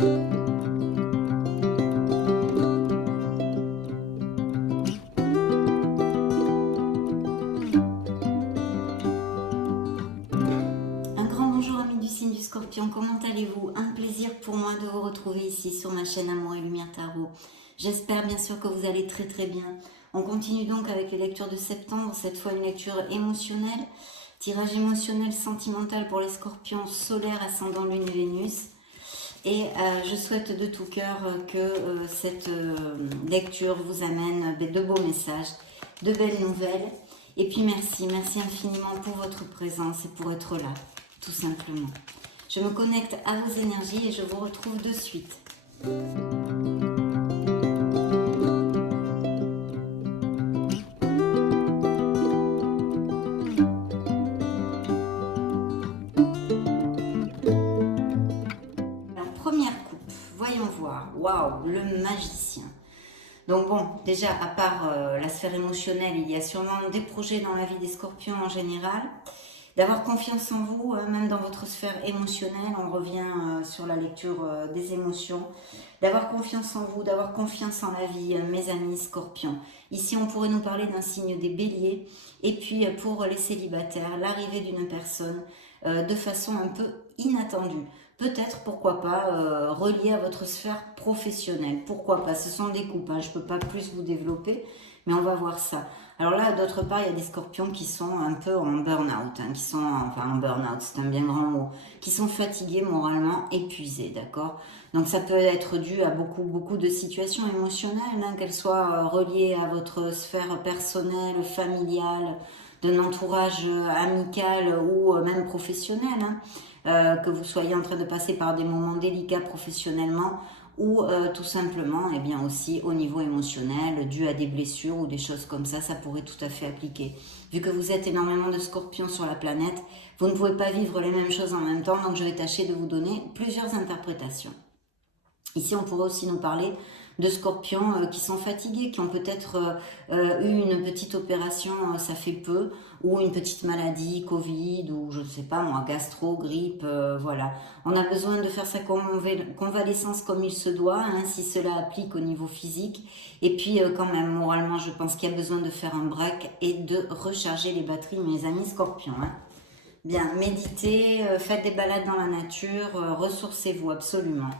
Un grand bonjour amis du signe du Scorpion, comment allez-vous? Un plaisir pour moi de vous retrouver ici sur ma chaîne Amour et Lumière Tarot. J'espère bien sûr que vous allez très très bien. On continue donc avec les lectures de septembre, cette fois une lecture émotionnelle. Tirage émotionnel sentimental pour les Scorpions, solaire, ascendant Lune et Vénus. Et je souhaite de tout cœur que cette lecture vous amène de beaux messages, de belles nouvelles. Et puis merci infiniment pour votre présence et pour être là, tout simplement. Je me connecte à vos énergies et je vous retrouve de suite. Alors, première coupe, voyons voir. Waouh, le magicien. Donc bon, déjà, à part la sphère émotionnelle, il y a sûrement des projets dans la vie des Scorpions en général. D'avoir confiance en vous, même dans votre sphère émotionnelle, on revient sur la lecture des émotions. D'avoir confiance en vous, d'avoir confiance en la vie, mes amis Scorpions. Ici, on pourrait nous parler d'un signe des Béliers. Et puis, pour les célibataires, l'arrivée d'une personne de façon un peu inattendue. Peut-être, pourquoi pas, relié à votre sphère professionnelle. Pourquoi pas? Ce sont des coupes, hein. Je ne peux pas plus vous développer, mais on va voir ça. Alors là, d'autre part, il y a des Scorpions qui sont un peu en burn-out, hein, qui sont, enfin en burn-out, c'est un bien grand mot, qui sont fatigués, moralement épuisés, d'accord? Donc ça peut être dû à beaucoup de situations émotionnelles, hein, qu'elles soient reliées à votre sphère personnelle, familiale, d'un entourage amical ou même professionnel, hein. Que vous soyez en train de passer par des moments délicats professionnellement ou tout simplement eh bien aussi au niveau émotionnel dû à des blessures ou des choses comme ça pourrait tout à fait appliquer. Vu que vous êtes énormément de Scorpions sur la planète, vous ne pouvez pas vivre les mêmes choses en même temps, donc je vais tâcher de vous donner plusieurs interprétations. Ici, on pourrait aussi nous parler de Scorpions qui sont fatigués, qui ont peut-être eu une petite opération, ça fait peu, ou une petite maladie, Covid, ou je ne sais pas moi, gastro, grippe, voilà. On a besoin de faire sa convalescence comme il se doit, hein, si cela applique au niveau physique. Et puis quand même, moralement, je pense qu'il y a besoin de faire un break et de recharger les batteries, mes amis Scorpions, hein. Bien, méditez, faites des balades dans la nature, ressourcez-vous absolument.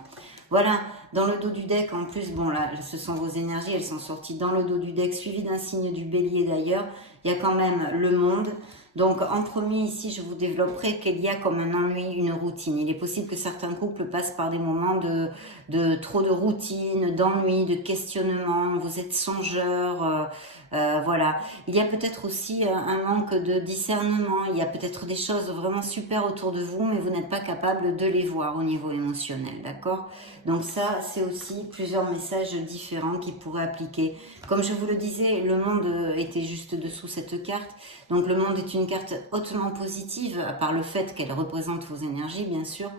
Voilà, dans le dos du deck, en plus, bon là, ce sont vos énergies, elles sont sorties dans le dos du deck, suivi d'un signe du bélier d'ailleurs. Il y a quand même le monde. Donc en premier ici, je vous développerai qu'il y a comme un ennui, une routine. Il est possible que certains couples passent par des moments de trop de routine, d'ennui, de questionnement. Vous êtes songeur, voilà. Il y a peut-être aussi un manque de discernement. Il y a peut-être des choses vraiment super autour de vous, mais vous n'êtes pas capable de les voir au niveau émotionnel, d'accord? Donc ça, c'est aussi plusieurs messages différents qui pourraient appliquer. Comme je vous le disais, le monde était juste dessous cette carte. Donc le monde est une carte hautement positive, à part le fait qu'elle représente vos énergies, bien sûr.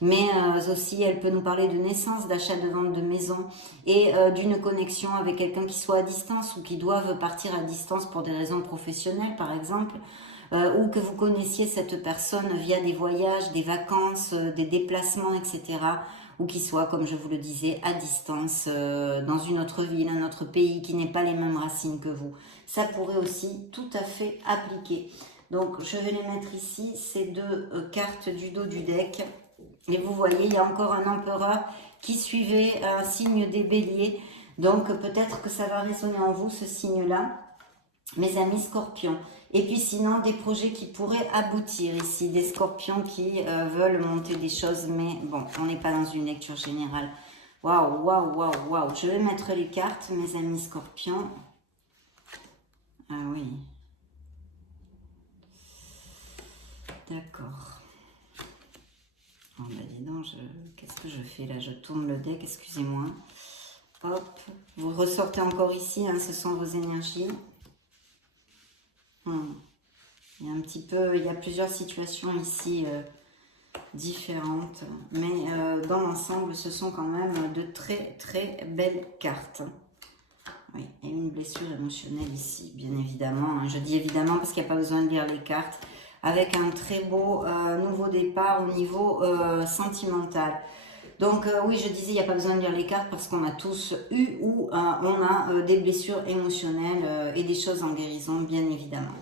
Mais aussi, elle peut nous parler de naissance, d'achat, de vente de maison et d'une connexion avec quelqu'un qui soit à distance ou qui doive partir à distance pour des raisons professionnelles, par exemple. Ou que vous connaissiez cette personne via des voyages, des vacances, des déplacements, etc. Ou qui soit, comme je vous le disais, à distance, dans une autre ville, un autre pays, qui n'ait pas les mêmes racines que vous. Ça pourrait aussi tout à fait appliquer. Donc, je vais les mettre ici, ces deux cartes du dos du deck. Et vous voyez, il y a encore un empereur qui suivait un signe des béliers. Donc, peut-être que ça va résonner en vous, ce signe-là, mes amis Scorpions. Et puis sinon, des projets qui pourraient aboutir ici, des Scorpions qui veulent monter des choses, mais bon, on n'est pas dans une lecture générale. Waouh, waouh, waouh, waouh. Je vais mettre les cartes, mes amis Scorpions. Ah oui. D'accord. Oh bah dis donc, qu'est-ce que je fais là? Je tourne le deck, excusez-moi. Hop, vous ressortez encore ici, hein, ce sont vos énergies. Il y a un petit peu, il y a plusieurs situations ici différentes, mais dans l'ensemble, ce sont quand même de très belles cartes. Oui, et une blessure émotionnelle ici, bien évidemment. Je dis évidemment parce qu'il n'y a pas besoin de lire les cartes. Avec un très beau nouveau départ au niveau sentimental. Donc oui, je disais, il n'y a pas besoin de lire les cartes parce qu'on a tous eu ou on a des blessures émotionnelles et des choses en guérison, bien évidemment.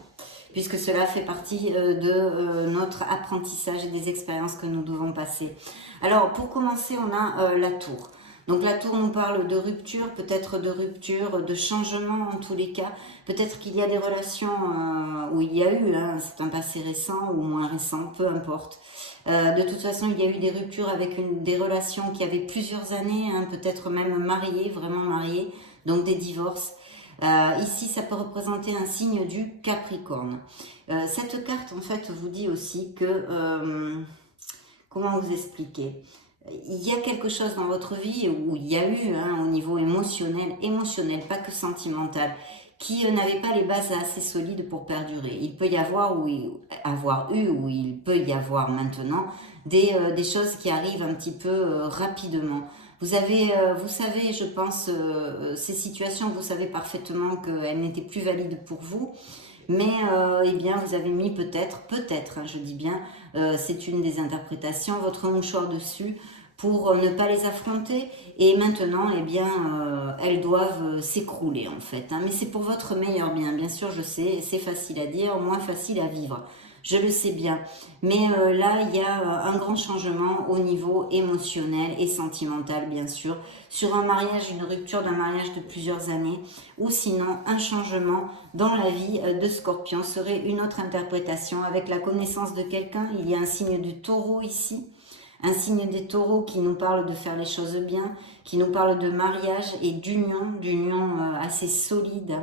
Puisque cela fait partie de notre apprentissage et des expériences que nous devons passer. Alors, pour commencer, on a la tour. Donc la tour nous parle de rupture, peut-être de rupture, de changement en tous les cas. Peut-être qu'il y a des relations où il y a eu, c'est un passé récent ou moins récent, peu importe. De toute façon, il y a eu des ruptures avec des relations qui avaient plusieurs années, peut-être même mariées, vraiment mariées, donc des divorces. Ici, ça peut représenter un signe du Capricorne. Cette carte, en fait, vous dit aussi que... comment vous expliquer ? Il y a quelque chose dans votre vie où il y a eu, au niveau émotionnel, pas que sentimental, qui n'avait pas les bases assez solides pour perdurer. Il peut y avoir, ou il peut y avoir maintenant, des choses qui arrivent un petit peu rapidement. Vous savez, je pense, ces situations, vous savez parfaitement qu'elles n'étaient plus valides pour vous, mais eh bien, vous avez mis peut-être, je dis bien, c'est une des interprétations, votre mouchoir dessus pour ne pas les affronter, et maintenant, eh bien, elles doivent s'écrouler en fait. Mais c'est pour votre meilleur bien sûr, je sais, c'est facile à dire, moins facile à vivre. Je le sais bien, mais là, il y a un grand changement au niveau émotionnel et sentimental, bien sûr, sur un mariage, une rupture d'un mariage de plusieurs années, ou sinon un changement dans la vie de Scorpion serait une autre interprétation avec la connaissance de quelqu'un. Il y a un signe du taureau ici, un signe des taureaux qui nous parle de faire les choses bien, qui nous parle de mariage et d'union assez solide,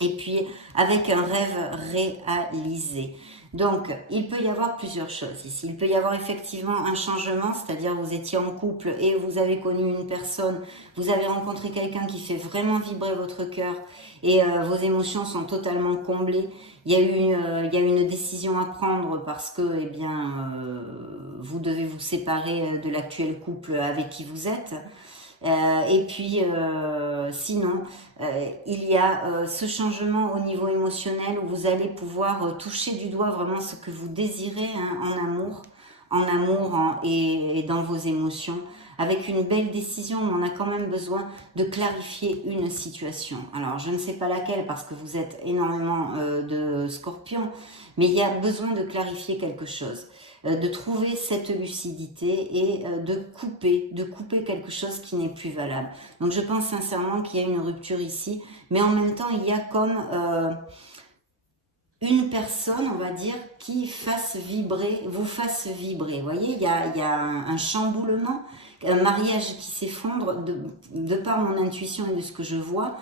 et puis avec un rêve réalisé. Donc, il peut y avoir plusieurs choses ici. Il peut y avoir effectivement un changement, c'est-à-dire vous étiez en couple et vous avez connu une personne, vous avez rencontré quelqu'un qui fait vraiment vibrer votre cœur et vos émotions sont totalement comblées. Il y a une décision à prendre parce que, eh bien, vous devez vous séparer de l'actuel couple avec qui vous êtes. Et puis, sinon, il y a ce changement au niveau émotionnel où vous allez pouvoir toucher du doigt vraiment ce que vous désirez en amour et dans vos émotions, avec une belle décision, mais on a quand même besoin de clarifier une situation. Alors, je ne sais pas laquelle, parce que vous êtes énormément de scorpions, mais il y a besoin de clarifier quelque chose, de trouver cette lucidité et de couper quelque chose qui n'est plus valable. Donc, je pense sincèrement qu'il y a une rupture ici, mais en même temps, il y a comme... une personne, on va dire, qui vous fasse vibrer. Vous voyez, il y a un chamboulement, un mariage qui s'effondre, de par mon intuition et de ce que je vois,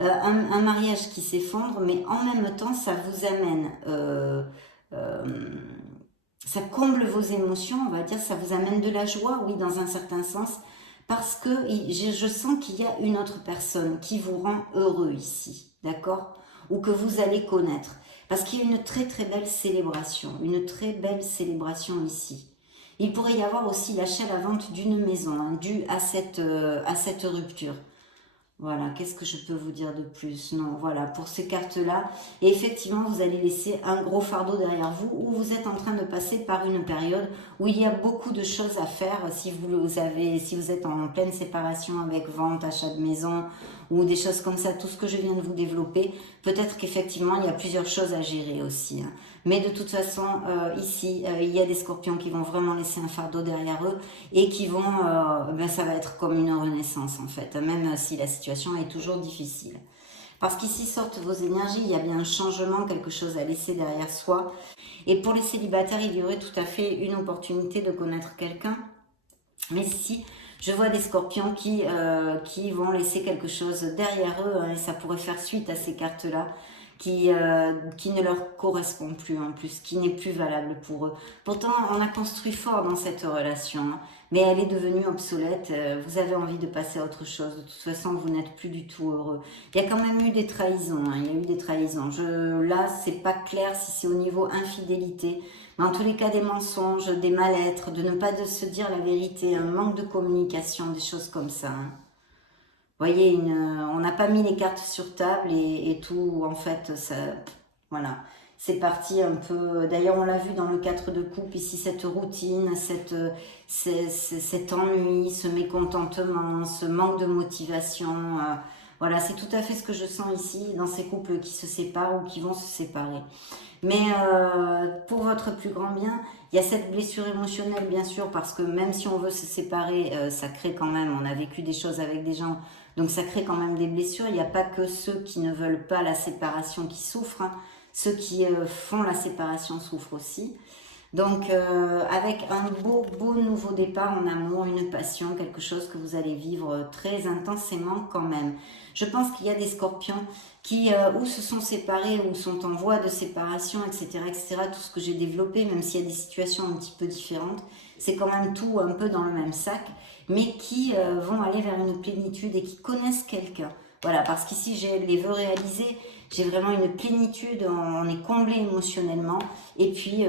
un mariage qui s'effondre, mais en même temps, ça vous amène, ça comble vos émotions, on va dire, ça vous amène de la joie, oui, dans un certain sens, parce que je sens qu'il y a une autre personne qui vous rend heureux ici, d'accord ? Ou que vous allez connaître. Parce qu'il y a une très très belle célébration ici. Il pourrait y avoir aussi l'achat à la vente d'une maison, due à cette rupture. Voilà, qu'est-ce que je peux vous dire de plus? Non, voilà, pour ces cartes-là. Et effectivement, vous allez laisser un gros fardeau derrière vous, où vous êtes en train de passer par une période où il y a beaucoup de choses à faire. Si vous êtes en pleine séparation avec vente, achat de maison, ou des choses comme ça, tout ce que je viens de vous développer, peut-être qu'effectivement, il y a plusieurs choses à gérer aussi. Mais de toute façon, ici, il y a des scorpions qui vont vraiment laisser un fardeau derrière eux et qui vont, ça va être comme une renaissance en fait, même si la situation est toujours difficile. Parce qu'ici sortent vos énergies, il y a bien un changement, quelque chose à laisser derrière soi. Et pour les célibataires, il y aurait tout à fait une opportunité de connaître quelqu'un. Mais si je vois des scorpions qui vont laisser quelque chose derrière eux, et ça pourrait faire suite à ces cartes-là, qui ne leur correspond plus en plus, qui n'est plus valable pour eux. Pourtant, on a construit fort dans cette relation, mais elle est devenue obsolète. Vous avez envie de passer à autre chose. De toute façon, vous n'êtes plus du tout heureux. Il y a quand même eu des trahisons. Il y a eu des trahisons. Là, c'est pas clair si c'est au niveau infidélité. Mais en tous les cas, des mensonges, des mal-être, de ne pas se dire la vérité, un manque de communication, des choses comme ça. Vous voyez, on n'a pas mis les cartes sur table et tout, en fait, ça, voilà. C'est parti un peu, d'ailleurs on l'a vu dans le 4 de coupe ici, cette routine, cet ennui, ce mécontentement, ce manque de motivation. Voilà, c'est tout à fait ce que je sens ici dans ces couples qui se séparent ou qui vont se séparer. Mais pour votre plus grand bien, il y a cette blessure émotionnelle bien sûr, parce que même si on veut se séparer, ça crée quand même, on a vécu des choses avec des gens, donc ça crée quand même des blessures. Il n'y a pas que ceux qui ne veulent pas la séparation qui souffrent, hein. Ceux qui font la séparation souffrent aussi. Donc avec un beau nouveau départ en amour, une passion, quelque chose que vous allez vivre très intensément quand même. Je pense qu'il y a des scorpions qui ou se sont séparés ou sont en voie de séparation, etc., etc. Tout ce que j'ai développé, même s'il y a des situations un petit peu différentes, c'est quand même tout un peu dans le même sac, mais qui vont aller vers une plénitude et qui connaissent quelqu'un. Voilà, parce qu'ici j'ai les vœux réalisés, j'ai vraiment une plénitude, on est comblé émotionnellement, et puis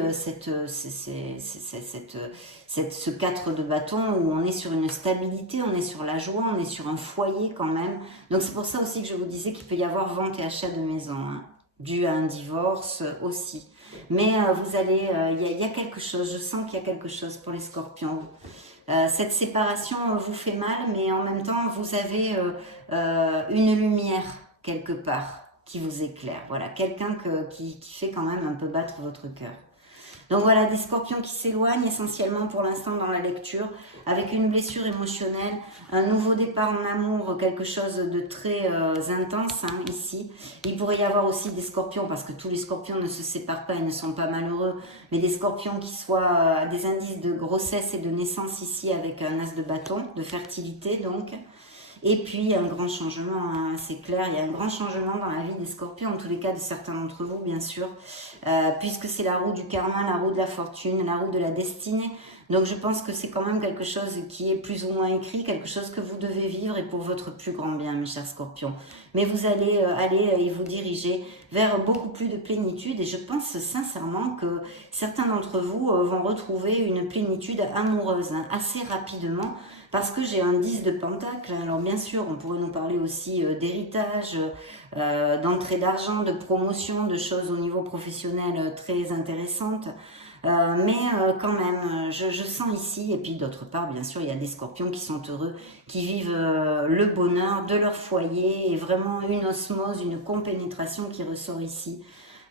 ce 4 de bâton où on est sur une stabilité, on est sur la joie, on est sur un foyer quand même. Donc c'est pour ça aussi que je vous disais qu'il peut y avoir vente et achat de maison, hein, dû à un divorce aussi. Mais vous allez, il y a quelque chose, je sens qu'il y a quelque chose pour les scorpions. Cette séparation vous fait mal, mais en même temps, vous avez une lumière quelque part qui vous éclaire. Voilà, quelqu'un qui fait quand même un peu battre votre cœur. Donc voilà, des scorpions qui s'éloignent essentiellement pour l'instant dans la lecture, avec une blessure émotionnelle, un nouveau départ en amour, quelque chose de très intense hein, ici. Il pourrait y avoir aussi des scorpions, parce que tous les scorpions ne se séparent pas et ne sont pas malheureux, mais des scorpions qui soient des indices de grossesse et de naissance ici, avec un as de bâton, de fertilité donc. Et puis, un grand changement, hein, c'est clair, il y a un grand changement dans la vie des scorpions, en tous les cas de certains d'entre vous, bien sûr, puisque c'est la roue du karma, la roue de la fortune, la roue de la destinée. Donc, je pense que c'est quand même quelque chose qui est plus ou moins écrit, quelque chose que vous devez vivre et pour votre plus grand bien, mes chers scorpions. Mais vous allez aller et vous diriger vers beaucoup plus de plénitude et je pense sincèrement que certains d'entre vous vont retrouver une plénitude amoureuse hein, assez rapidement. Parce que j'ai un 10 de pentacle, alors bien sûr on pourrait nous parler aussi d'héritage, d'entrée d'argent, de promotion, de choses au niveau professionnel très intéressantes. Mais quand même, je sens ici, et puis d'autre part, bien sûr, il y a des scorpions qui sont heureux, qui vivent le bonheur de leur foyer, et vraiment une osmose, une compénétration qui ressort ici.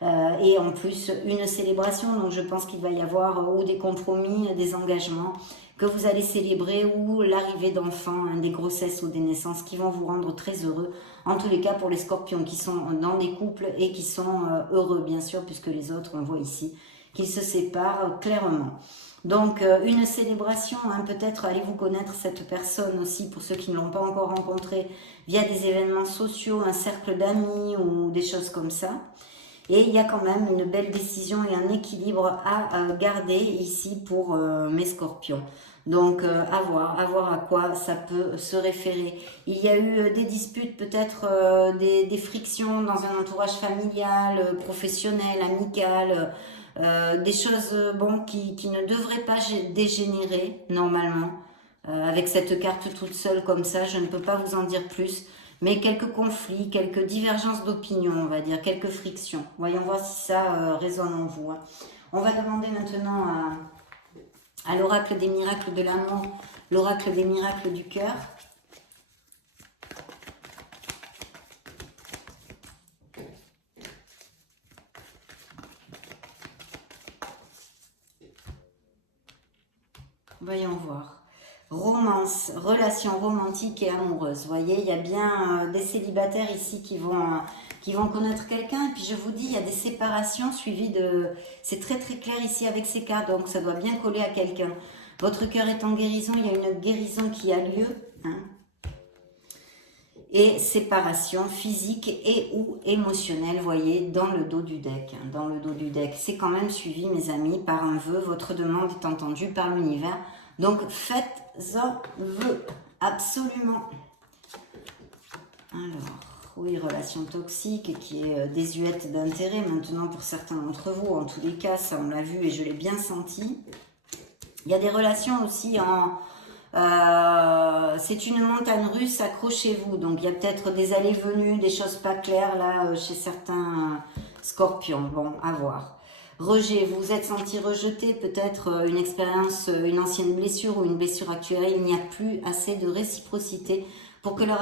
Et en plus, une célébration, donc je pense qu'il va y avoir ou des compromis, des engagements, que vous allez célébrer ou l'arrivée d'enfants, hein, des grossesses ou des naissances qui vont vous rendre très heureux. En tous les cas pour les scorpions qui sont dans des couples et qui sont heureux bien sûr puisque les autres on voit ici qu'ils se séparent clairement. Donc une célébration, hein, peut-être allez-vous connaître cette personne aussi pour ceux qui ne l'ont pas encore rencontrée via des événements sociaux, un cercle d'amis ou des choses comme ça. Et il y a quand même une belle décision et un équilibre à garder ici pour mes scorpions. Donc à voir à quoi ça peut se référer. Il y a eu des disputes, peut-être des frictions dans un entourage familial, professionnel, amical, des choses bon, qui ne devraient pas dégénérer normalement. Avec cette carte toute seule comme ça, je ne peux pas vous en dire plus. Mais quelques conflits, quelques divergences d'opinion, on va dire, quelques frictions. Voyons voir si ça résonne en vous. Hein. On va demander maintenant à l'oracle des miracles de l'amour, l'oracle des miracles du cœur. Voyons voir. Romance, relation romantique et amoureuse. Vous voyez, il y a bien des célibataires ici qui vont connaître quelqu'un. Et puis je vous dis, il y a des séparations suivies de... C'est très très clair ici avec ces cartes, donc ça doit bien coller à quelqu'un. Votre cœur est en guérison, il y a une guérison qui a lieu. Hein. Et séparation physique et ou émotionnelle, vous voyez, dans le dos du deck. Hein, dans le dos du deck. C'est quand même suivi, mes amis, par un vœu. Votre demande est entendue par l'univers. Donc, faites-en vœu, absolument. Alors, oui, relation toxique qui est désuète d'intérêt maintenant pour certains d'entre vous. En tous les cas, ça on l'a vu et je l'ai bien senti. Il y a des relations aussi en... c'est une montagne russe, accrochez-vous. Donc, il y a peut-être des allées-venues, des choses pas claires là chez certains Scorpion, bon, à voir. Rejet, vous vous êtes senti rejeté, peut-être une expérience, une ancienne blessure ou une blessure actuelle. Il n'y a plus assez de réciprocité pour que la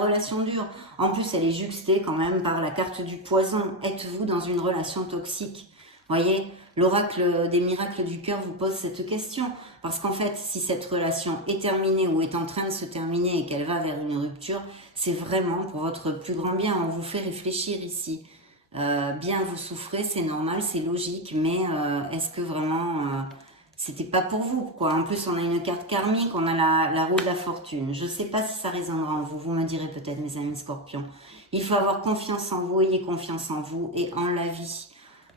relation dure. En plus, elle est juxtée quand même par la carte du poison. Êtes-vous dans une relation toxique? Voyez, l'oracle des miracles du cœur vous pose cette question. Parce qu'en fait, si cette relation est terminée ou est en train de se terminer et qu'elle va vers une rupture, c'est vraiment pour votre plus grand bien. On vous fait réfléchir ici. Bien, vous souffrez, c'est normal, c'est logique, mais est-ce que vraiment c'était pas pour vous, quoi? En plus, on a une carte karmique, on a la roue de la fortune. Je sais pas si ça résonnera en vous, vous me direz peut-être, mes amis scorpions. Il faut avoir confiance en vous, ayez confiance en vous et en la vie.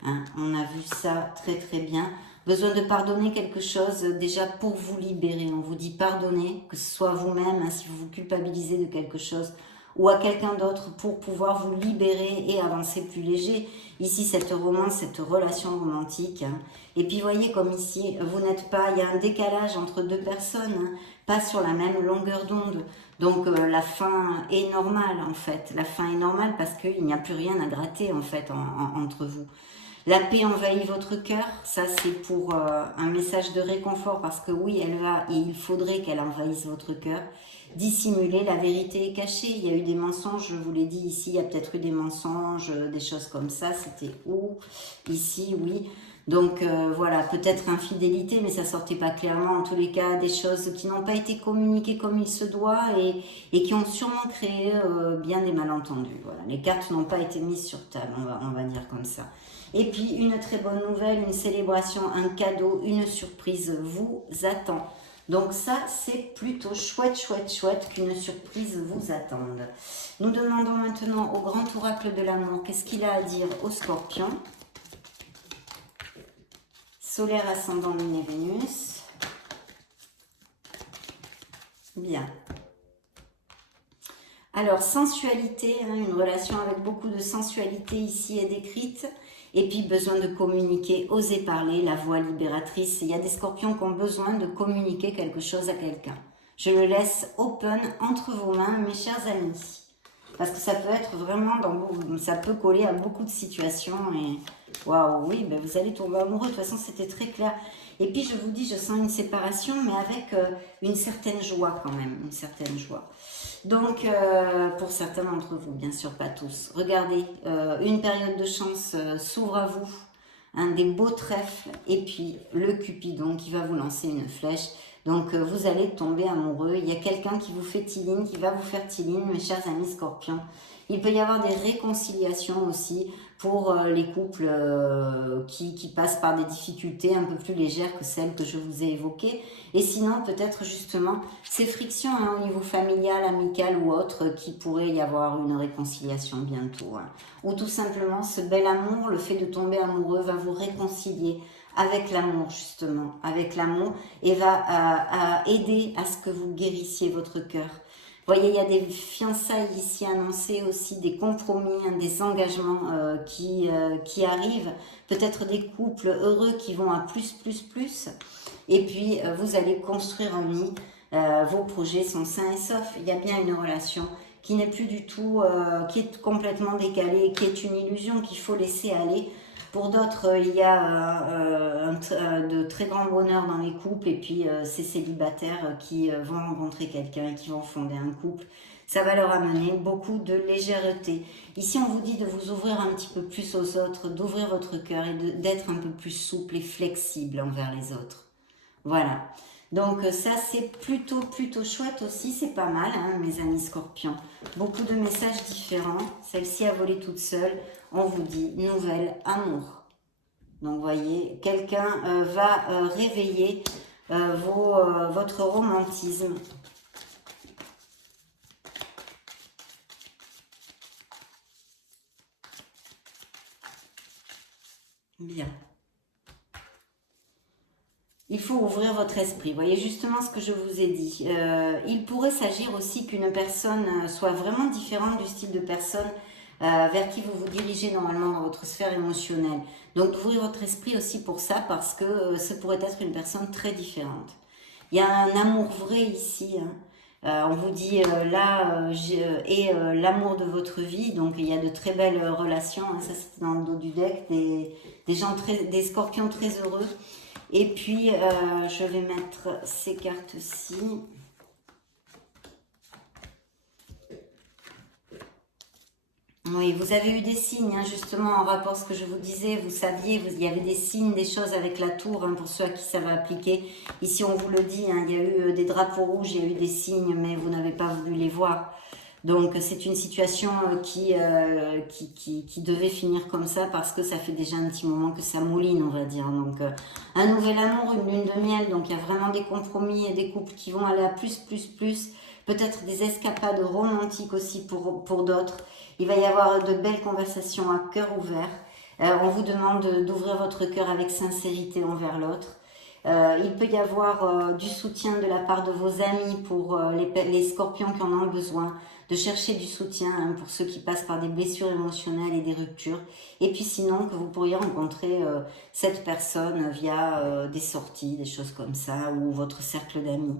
Hein, on a vu ça très très bien. Besoin de pardonner quelque chose déjà pour vous libérer. On vous dit pardonner, que ce soit vous-même, hein, si vous vous culpabilisez de quelque chose, ou à quelqu'un d'autre pour pouvoir vous libérer et avancer plus léger. Ici, cette romance, cette relation romantique. Hein. Et puis, voyez comme ici, vous n'êtes pas, il y a un décalage entre deux personnes, hein, pas sur la même longueur d'onde. Donc, la fin est normale, en fait. La fin est normale parce qu'il n'y a plus rien à gratter, en fait, entre vous. La paix envahit votre cœur, ça c'est pour un message de réconfort parce que oui, elle va et il faudrait qu'elle envahisse votre cœur. Dissimuler, la vérité est cachée, il y a eu des mensonges, je vous l'ai dit ici, il y a peut-être eu des mensonges, des choses comme ça, c'était où? Ici, oui. Donc voilà, peut-être infidélité, mais ça sortait pas clairement. En tous les cas, des choses qui n'ont pas été communiquées comme il se doit et qui ont sûrement créé bien des malentendus. Voilà, les cartes n'ont pas été mises sur table, on va dire comme ça. Et puis, une très bonne nouvelle, une célébration, un cadeau, une surprise vous attend. Donc ça, c'est plutôt chouette, chouette, chouette qu'une surprise vous attende. Nous demandons maintenant au grand oracle de l'amour, qu'est-ce qu'il a à dire aux scorpions? Solaire, ascendant, Lune et Vénus. Bien. Alors, sensualité, hein, une relation avec beaucoup de sensualité ici est décrite. Et puis, besoin de communiquer, oser parler, la voix libératrice. Il y a des scorpions qui ont besoin de communiquer quelque chose à quelqu'un. Je le laisse open entre vos mains, mes chers amis. Parce que ça peut être vraiment, ça peut coller à beaucoup de situations. Et waouh, oui, ben vous allez tomber amoureux. De toute façon, c'était très clair. Et puis, je vous dis, je sens une séparation, mais avec une certaine joie quand même. Une certaine joie. Donc, pour certains d'entre vous, bien sûr, pas tous. Regardez, une période de chance s'ouvre à vous. Un des beaux trèfles. Et puis, le Cupidon qui va vous lancer une flèche. Donc, vous allez tomber amoureux. Il y a quelqu'un qui vous fait tiline, qui va vous faire tiline, mes chers amis scorpions. Il peut y avoir des réconciliations aussi pour les couples qui passent par des difficultés un peu plus légères que celles que je vous ai évoquées. Et sinon, peut-être justement, ces frictions hein, au niveau familial, amical ou autre, qui pourrait y avoir une réconciliation bientôt. Hein. Ou tout simplement, ce bel amour, le fait de tomber amoureux va vous réconcilier avec l'amour justement, avec l'amour et va aider à ce que vous guérissiez votre cœur. Vous voyez, il y a des fiançailles ici annoncées aussi, des compromis, hein, des engagements qui arrivent, peut-être des couples heureux qui vont à plus, plus, plus. Et puis, vous allez construire un nid, vos projets sont sains et saufs. Il y a bien une relation qui n'est plus du tout, qui est complètement décalée, qui est une illusion qu'il faut laisser aller. Pour d'autres, il y a de très grands bonheurs dans les couples et puis ces célibataires qui vont rencontrer quelqu'un et qui vont fonder un couple. Ça va leur amener beaucoup de légèreté. Ici, on vous dit de vous ouvrir un petit peu plus aux autres, d'ouvrir votre cœur et d'être un peu plus souple et flexible envers les autres. Voilà. Donc ça, c'est plutôt chouette aussi. C'est pas mal, hein, mes amis scorpions. Beaucoup de messages différents. Celle-ci a volé toute seule. On vous dit nouvel amour. Donc, vous voyez, quelqu'un va réveiller votre romantisme. Bien. Il faut ouvrir votre esprit. Vous voyez justement ce que je vous ai dit. Il pourrait s'agir aussi qu'une personne soit vraiment différente du style de personne vers qui vous vous dirigez normalement dans votre sphère émotionnelle. Donc d'ouvrir votre esprit aussi pour ça parce que ça pourrait être une personne très différente. Il y a un amour vrai ici. Hein. On vous dit là est l'amour de votre vie, donc il y a de très belles relations, hein, ça c'était dans le dos du deck, des scorpions très heureux. Et puis je vais mettre ces cartes-ci. Oui, vous avez eu des signes, hein, justement, en rapport à ce que je vous disais, vous saviez, il y avait des signes, des choses avec la tour, hein, pour ceux à qui ça va appliquer. Ici, on vous le dit, hein, il y a eu des drapeaux rouges, il y a eu des signes, mais vous n'avez pas voulu les voir. Donc, c'est une situation qui devait finir comme ça, parce que ça fait déjà un petit moment que ça mouline, on va dire. Donc, un nouvel amour, une lune de miel, donc il y a vraiment des compromis et des couples qui vont aller à plus. Peut-être des escapades romantiques aussi pour d'autres. Il va y avoir de belles conversations à cœur ouvert. On vous demande d'ouvrir votre cœur avec sincérité envers l'autre. Il peut y avoir du soutien de la part de vos amis pour les scorpions qui en ont besoin, de chercher du soutien, hein, pour ceux qui passent par des blessures émotionnelles et des ruptures. Et puis sinon, que vous pourriez rencontrer cette personne via des sorties, des choses comme ça, ou votre cercle d'amis.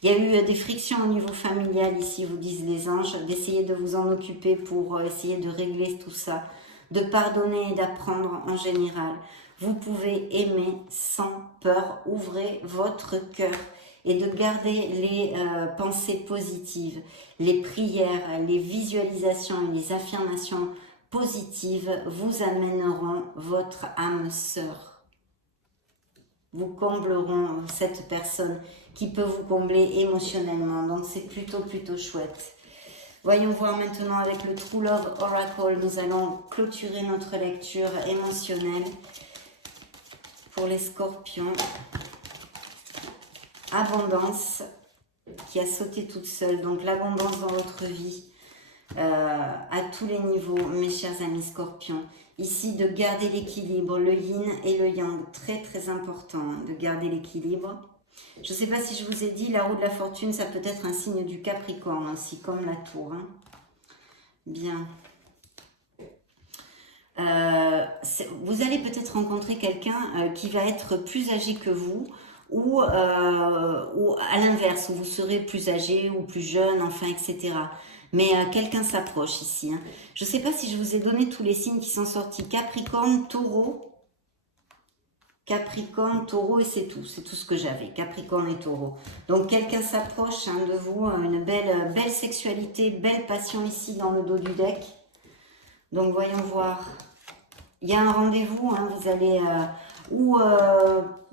Il y a eu des frictions au niveau familial ici, vous disent les anges, d'essayer de vous en occuper pour essayer de régler tout ça, de pardonner et d'apprendre en général. Vous pouvez aimer sans peur, ouvrez votre cœur et de garder les pensées positives, les prières, les visualisations et les affirmations positives vous amèneront votre âme sœur. Vous combleront cette personne qui peut vous combler émotionnellement. Donc c'est plutôt chouette. Voyons voir maintenant avec le True Love Oracle. Nous allons clôturer notre lecture émotionnelle pour les scorpions. Abondance qui a sauté toute seule. Donc l'abondance dans votre vie à tous les niveaux, mes chers amis scorpions. Ici, de garder l'équilibre, le yin et le yang, très important, hein, de garder l'équilibre. Je ne sais pas si je vous ai dit, la roue de la fortune, ça peut être un signe du Capricorne aussi, comme la tour. Hein. Bien. Vous allez peut-être rencontrer quelqu'un qui va être plus âgé que vous, ou à l'inverse, où vous serez plus âgé ou plus jeune, enfin, etc. Mais quelqu'un s'approche ici. Hein. Je ne sais pas si je vous ai donné tous les signes qui sont sortis. Capricorne, Taureau. Capricorne, Taureau et c'est tout. C'est tout ce que j'avais. Capricorne et Taureau. Donc quelqu'un s'approche, hein, de vous. Une belle sexualité, belle passion ici dans le dos du deck. Donc voyons voir. Il y a un rendez-vous. Hein, vous allez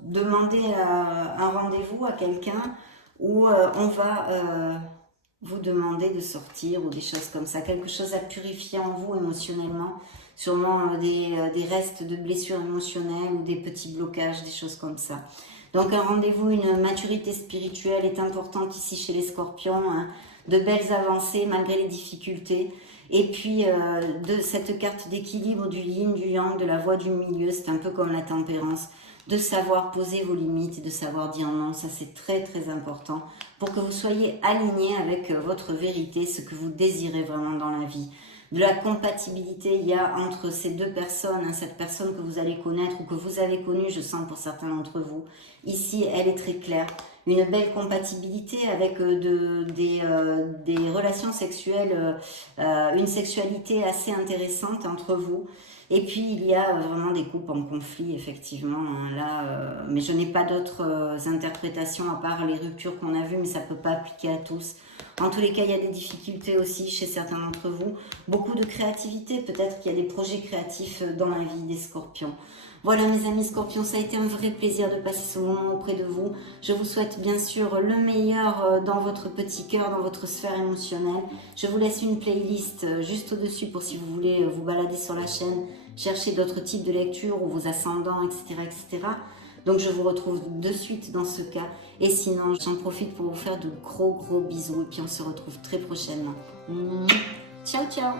demander un rendez-vous à quelqu'un. Ou on va... vous demander de sortir ou des choses comme ça, quelque chose à purifier en vous émotionnellement, sûrement des restes de blessures émotionnelles ou des petits blocages, des choses comme ça. Donc un rendez-vous, une maturité spirituelle est importante ici chez les scorpions, hein, de belles avancées malgré les difficultés, et puis de cette carte d'équilibre du yin, du yang, de la voie du milieu, c'est un peu comme la tempérance, de savoir poser vos limites et de savoir dire non, ça c'est très important pour que vous soyez aligné avec votre vérité, ce que vous désirez vraiment dans la vie. De la compatibilité il y a entre ces deux personnes, hein, cette personne que vous allez connaître ou que vous avez connue, je sens pour certains d'entre vous. Ici, elle est très claire. Une belle compatibilité avec des relations sexuelles, une sexualité assez intéressante entre vous. Et puis, il y a vraiment des couples en conflit, effectivement, hein, là, mais je n'ai pas d'autres interprétations à part les ruptures qu'on a vues, mais ça ne peut pas appliquer à tous. En tous les cas, il y a des difficultés aussi chez certains d'entre vous. Beaucoup de créativité, peut-être qu'il y a des projets créatifs dans la vie des scorpions. Voilà mes amis scorpions, ça a été un vrai plaisir de passer ce moment auprès de vous. Je vous souhaite bien sûr le meilleur dans votre petit cœur, dans votre sphère émotionnelle. Je vous laisse une playlist juste au-dessus pour si vous voulez vous balader sur la chaîne, chercher d'autres types de lectures ou vos ascendants, etc. Donc je vous retrouve de suite dans ce cas. Et sinon, j'en profite pour vous faire de gros bisous. Et puis on se retrouve très prochainement. Ciao, ciao!